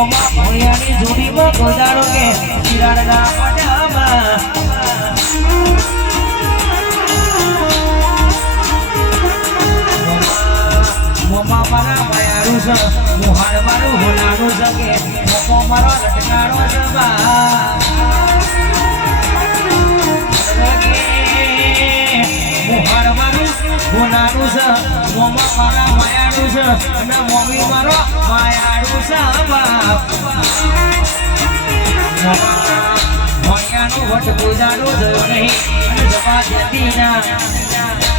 મમ્મા ભોળિયાની જોડીમાં ગોદાડો કે ચિરાડના પડામાં મમ્મા મારા માયારું છે મોહાડ મારું હોનારું છે કે મમ્મો મારો લટકાડો છે મોહાડ મારું હોનારું છે મમ્મા મારા માયારું છે અને મમ્મી મારો માયારું છે ભણ્યાનું વટ પૂજાનું થયું નહીં અને જવા જતી ના